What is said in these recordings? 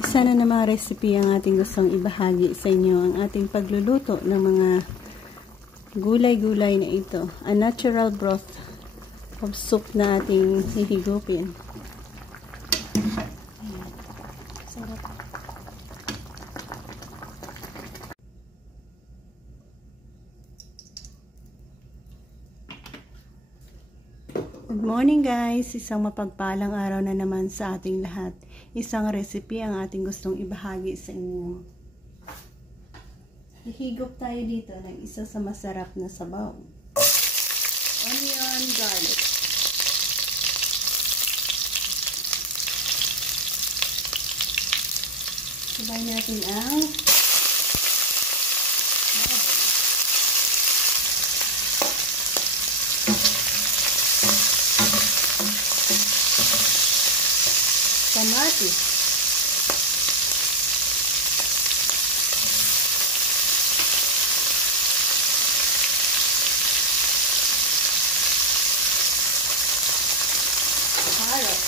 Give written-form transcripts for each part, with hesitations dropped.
Isa na namang recipe ang ating gustong ibahagi sa inyo, ang ating pagluluto ng mga gulay-gulay na ito. A natural broth of soup na ating hihigupin. Sarap. Good morning guys! Isang mapagpalang araw na naman sa ating lahat. Isang recipe ang ating gustong ibahagi sa inyo. Hihigop tayo dito ng isa sa masarap na sabaw. Onion garlic. Sabay natin ang kamatis, carrot,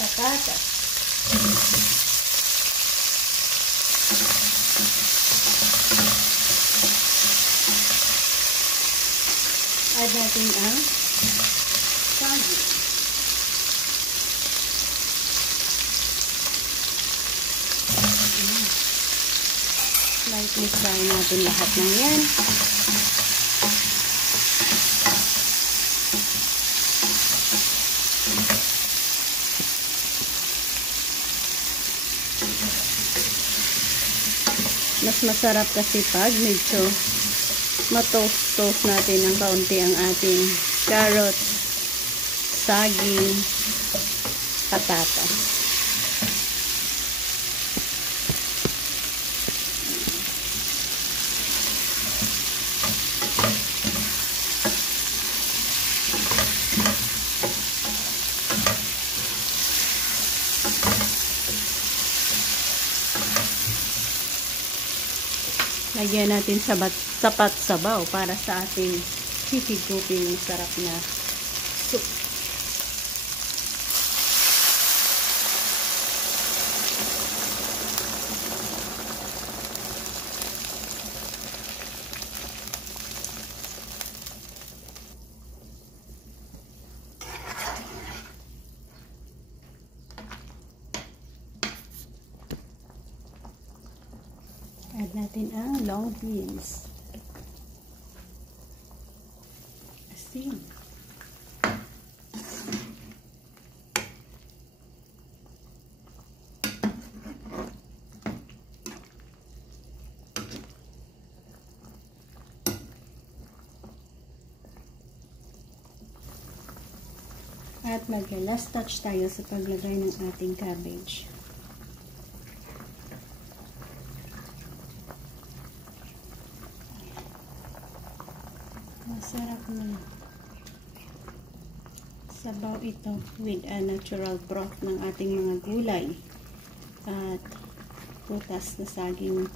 patatas, add natin ang saging. Lightly fry natin lahat ng yan. Mas masarap kasi pag medyo matoast-toast natin ng kaunti ang ating carrots, saging, patatas. Lagyan natin sapat sabaw para sa ating hihigupin ng sarap na soup. Add natin ang long beans. Asin. At mag-last touch tayo sa paglagay ng ating cabbage. Masarap na sabaw ito with a natural broth ng ating mga gulay at putas na saging.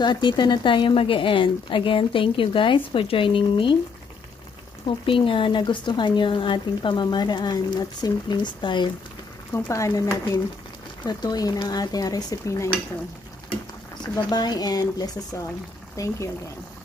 So, at dito na tayo mag-end. Again, thank you guys for joining me. Hoping nagustuhan nyo ang ating pamamaraan at simpleng style kung paano natin lutuin ang ating recipe na ito. So, bye-bye and bless us all. Thank you again.